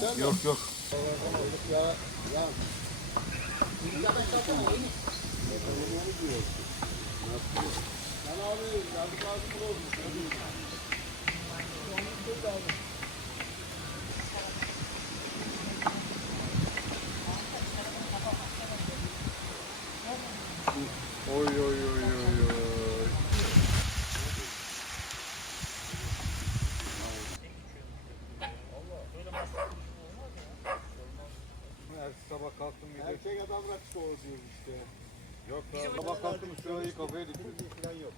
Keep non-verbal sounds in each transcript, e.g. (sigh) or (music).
Yok yok. Oy oy oy oy. Yok ya. Sabah kalktım şurayı kafaya falan yok.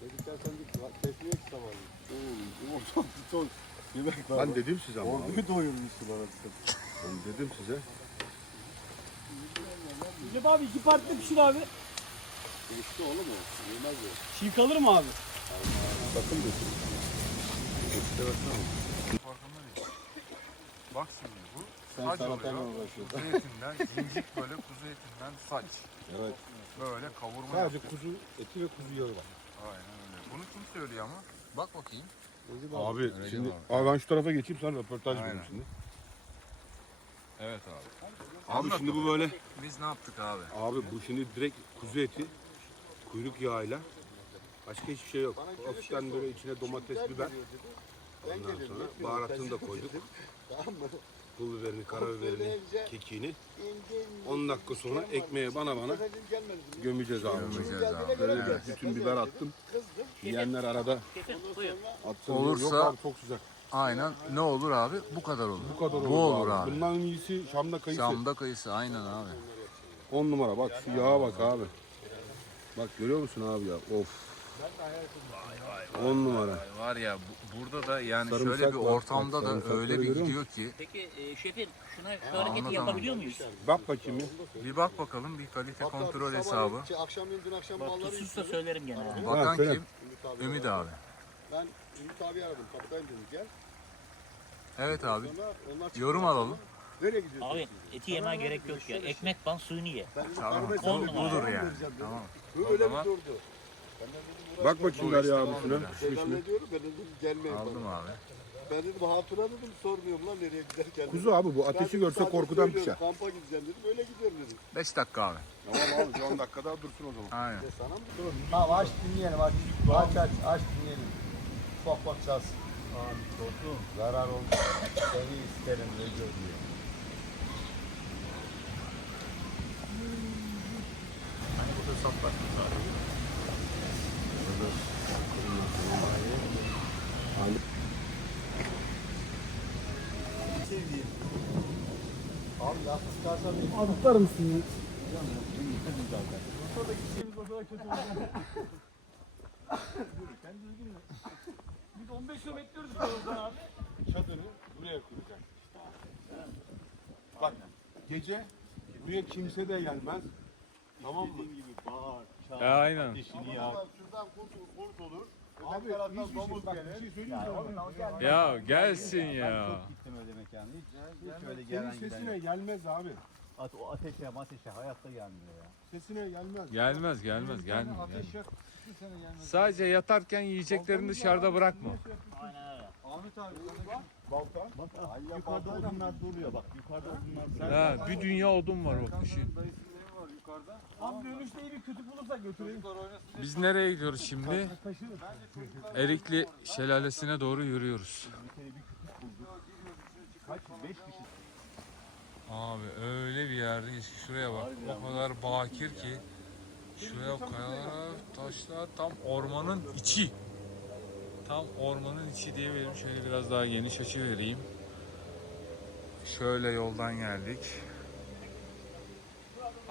Dedikten sonra dik kesmiyor ki sabahleyin. Oo, çok ton yemek var. Ben dedim size ama. Orduyu doyurmuşsun arasında. Ben dedim size. Recep abi iki partide pişir abi. İşte oğlum o. Yemez o. Çiğ kalır mı abi? Bakın dedim. İşte baksana. Bak şimdi bu Sen saç oluyor. uğraşıyorsun. Kuzu etinden, zincik böyle kuzu etinden saç. Evet. Böyle kavurma Sadece yapıyor. kuzu eti ve kuzu yağı var. Aynen öyle. Bunu kim söylüyor ama? Bak bakayım. Abi Öyle şimdi mi abi ben şu tarafa geçeyim sen röportaj Aynen. verin şimdi. Evet abi. Abi Anlat şimdi bu böyle Biz ne yaptık abi? abi bu şimdi direkt kuzu eti kuyruk yağıyla başka hiçbir şey yok. Hafiften böyle içine domates, biber. Ondan sonra baharatını da koyduk. Tamam mı? Pul biberini, karabiberini, kekiğini. 10 dakika sonra ekmeğe bana bana gömeceğiz abi. Gömeceğiz abi. Böyle Evet. bütün biber attım. Yiyenler arada atsın. Olursa- Yok abi çok sıcak. Aynen. Ne olur abi? Bu kadar olur. Bu kadar olur, Bu olur abi. Bundan iyisi Şam'da kayısı. Şam'da kayısı aynen abi. 10 numara bak şu yağa bak abi. Bak görüyor musun abi ya? Of. 10 numara. Var ya bu- burada da yani Sarımsak şöyle bir var. ortamda Bak, da sarımsakları öyle bir görüyor gidiyor ki Peki e, şefim şuna şu hareketi anlatamam. yapabiliyor muyuz? Bak bakayım bir. bir bak bakalım bir kalite Hatta kontrol hesabı. Şey, akşamleyin dün akşam Bak malları tuzsuzsa yükledim. söylerim gene. ha. Bakan söyle. kim? Ümit abi. Ümit abi. Ben Ümit abi aradım. Kaptan dedim gel. Evet abi. Sonra onlar çıktı. Yorum alalım. Nereye gidiyorsun? Abi eti yemeye gerek yok ya. Ekmek ban suyunu ye. Ben Tamam. sen budur vereceğim yani. Tamam. Öyle bir zaman- durdu. Bak bakayım Derya abi şuna. Pişmiş Ben mi? diyorum? Ben dedim gelmeyin Aldım bana. abi. Ben dedim hatuna dedim sormuyorum lan nereye giderken. Kuzu abi bu Ben ateşi dedim, görse sadece korkudan söylüyorum, pişer. Kampa gideceğim dedim öyle gidiyorum dedim. 5 dakika abi. Tamam abi 10 dakika daha dursun o zaman. Aynen. Sana mı? Tamam aç dinleyelim aç. Aç aç aç dinleyelim. Bak bak çalsın. Abi korktum. Zarar oldu. Seni isterim Recep diye. Hani burada sap var. Sevdiğim. Abi yastık çıkarsa bir Abi tutar mısın ya? Biz 15 yıl bekliyoruz oradan abi. Çadırı buraya kuracak. Bak gece buraya kimse de gelmez. Tamam mı? Dediğin gibi bağır, çağır, Aynen. ateşini yak. Şuradan kurt, kurt olur. Abi Öbür taraftan hiçbir şey, domuz bak, gelir. bir şey söyleyeyim mi sana? Ya gelsin Ben ya. çok gittim öyle mekana. Hiç, hiç öyle Senin gelen giden sesine yok. gelmez abi. At- O ateşe ateşe hayatta gelmiyor ya. Sesine gelmez. Gelmez gelmez gelmez. Ateş yak. Bir sene gelmez. Sadece yatarken yiyeceklerini dışarıda bırakma. Aynen öyle. Ahmet abi Balta. bak yukarıda odunlar duruyor bak. Yukarıda odunlar Ha, bir dünya odun var o kışın. Abi dönüşte iyi bir kötü bulursak götürelim. Biz nereye gidiyoruz şimdi? Erikli Şelalesi'ne doğru yürüyoruz. kaç? Beş kişi. Abi öyle bir yerdeyiz ki şuraya bak. O kadar bakir ki. Şuraya kayalar, taşlar tam ormanın içi. Tam ormanın içi diyebilirim. Şöyle biraz daha geniş açı vereyim. Şöyle yoldan geldik.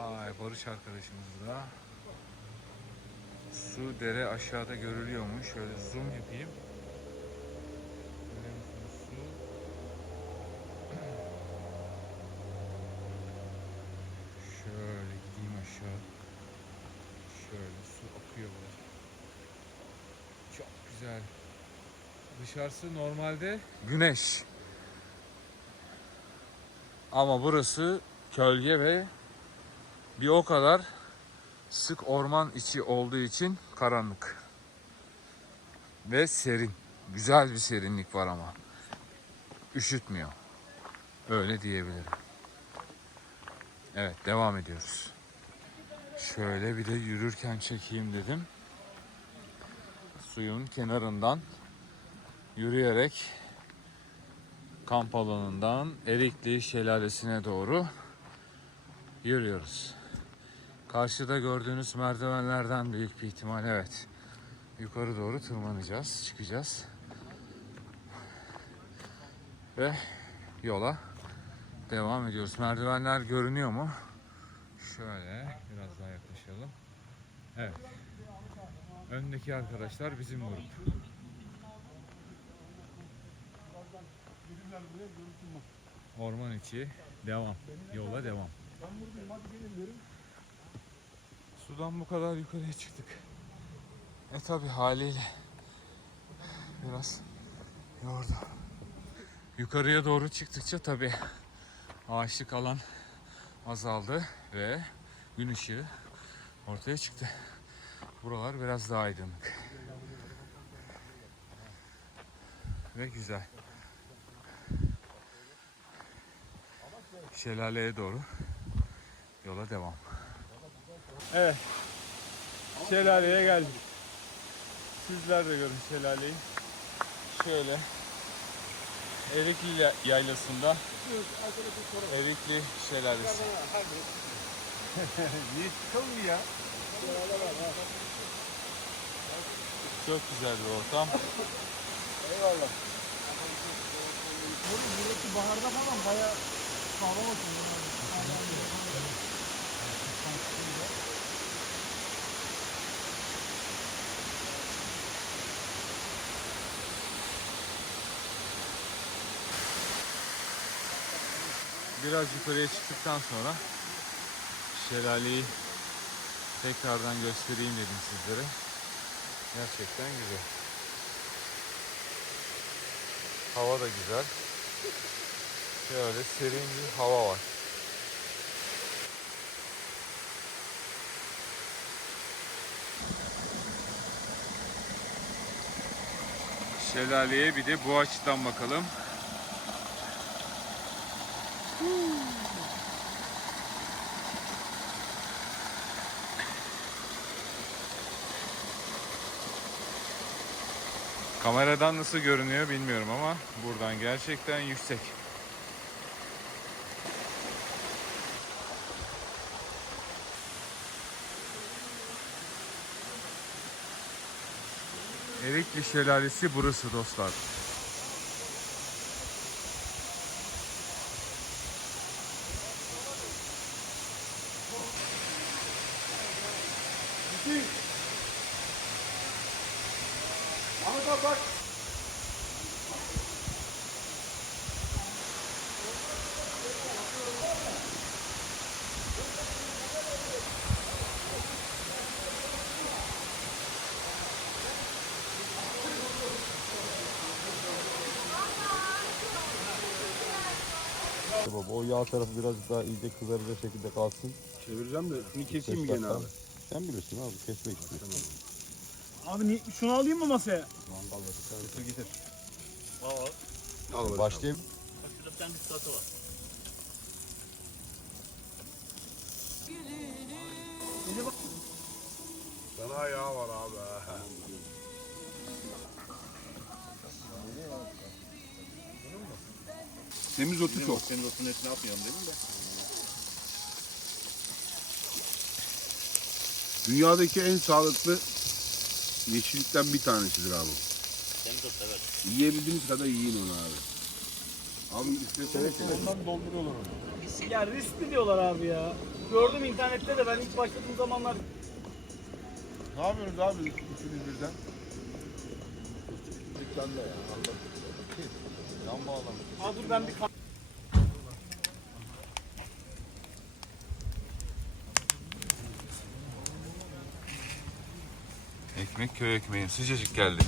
Ay Barış arkadaşımız da. Su dere aşağıda görülüyormuş. Şöyle zoom yapayım. (clears throat) Şöyle gideyim aşağı. Şöyle su akıyor böyle. Çok güzel. Dışarısı normalde güneş. Ama burası kölge ve bir o kadar sık orman içi olduğu için karanlık. Ve serin. Güzel bir serinlik var ama. Üşütmüyor. Öyle diyebilirim. Evet devam ediyoruz. Şöyle bir de yürürken çekeyim dedim. Suyun kenarından yürüyerek kamp alanından Erikli Şelalesi'ne doğru yürüyoruz. Karşıda gördüğünüz merdivenlerden büyük bir ihtimal evet. Yukarı doğru tırmanacağız, çıkacağız. Ve yola devam ediyoruz. Merdivenler görünüyor mu? Şöyle biraz daha yaklaşalım. Evet. Öndeki arkadaşlar bizim grup. Orman içi devam. Yola devam. Sudan bu kadar yukarıya çıktık. E tabi haliyle biraz yordu. Yukarıya doğru çıktıkça tabi ağaçlık alan azaldı ve gün ışığı ortaya çıktı. Buralar biraz daha aydınlık. Ve güzel. Şelaleye doğru yola devam. Evet. Şelaleye geldik. Sizler de görün şelaleyi. Şöyle Erikli yaylasında Erikli Şelalesi. (laughs) Niye çıkalım ya? Çok güzel bir ortam. Burası baharda falan baya sağlam atıyor. Biraz yukarıya çıktıktan sonra şelaleyi tekrardan göstereyim dedim sizlere. Gerçekten güzel. Hava da güzel. Şöyle serin bir hava var. Şelaleye bir de bu açıdan bakalım. Kameradan nasıl görünüyor bilmiyorum ama buradan gerçekten yüksek. Erikli Şelalesi burası dostlar. Ahmet abi bak. Baba o yağ tarafı birazcık daha iyice kızaracak şekilde kalsın. Çevireceğim de şunu keseyim mi gene abi? Sen bilirsin abi kesmek istiyorsun. Abi ni- şunu alayım mı masaya? Getir getir. Al bakalım. Başlayayım. Bak şurada bir tane çikolata var. Sana yağ var abi. Temiz otu çok. Senin otun etini atmayalım dedim de. Dünyadaki en sağlıklı yeşillikten bir tanesidir abi. Temiz ot evet. Yiyebildiğiniz kadar yiyin onu abi. Abi üflesene. Ondan dolduruyorlar onu. Ya riskli diyorlar abi ya. Gördüm internette de ben ilk başladığım zamanlar Ne yapıyorsunuz abi üçünüz birden? Dükkanda ya. Allah. Yan bağlamış. Aa dur ben bir Ekmek köy ekmeği sıcacık geldi.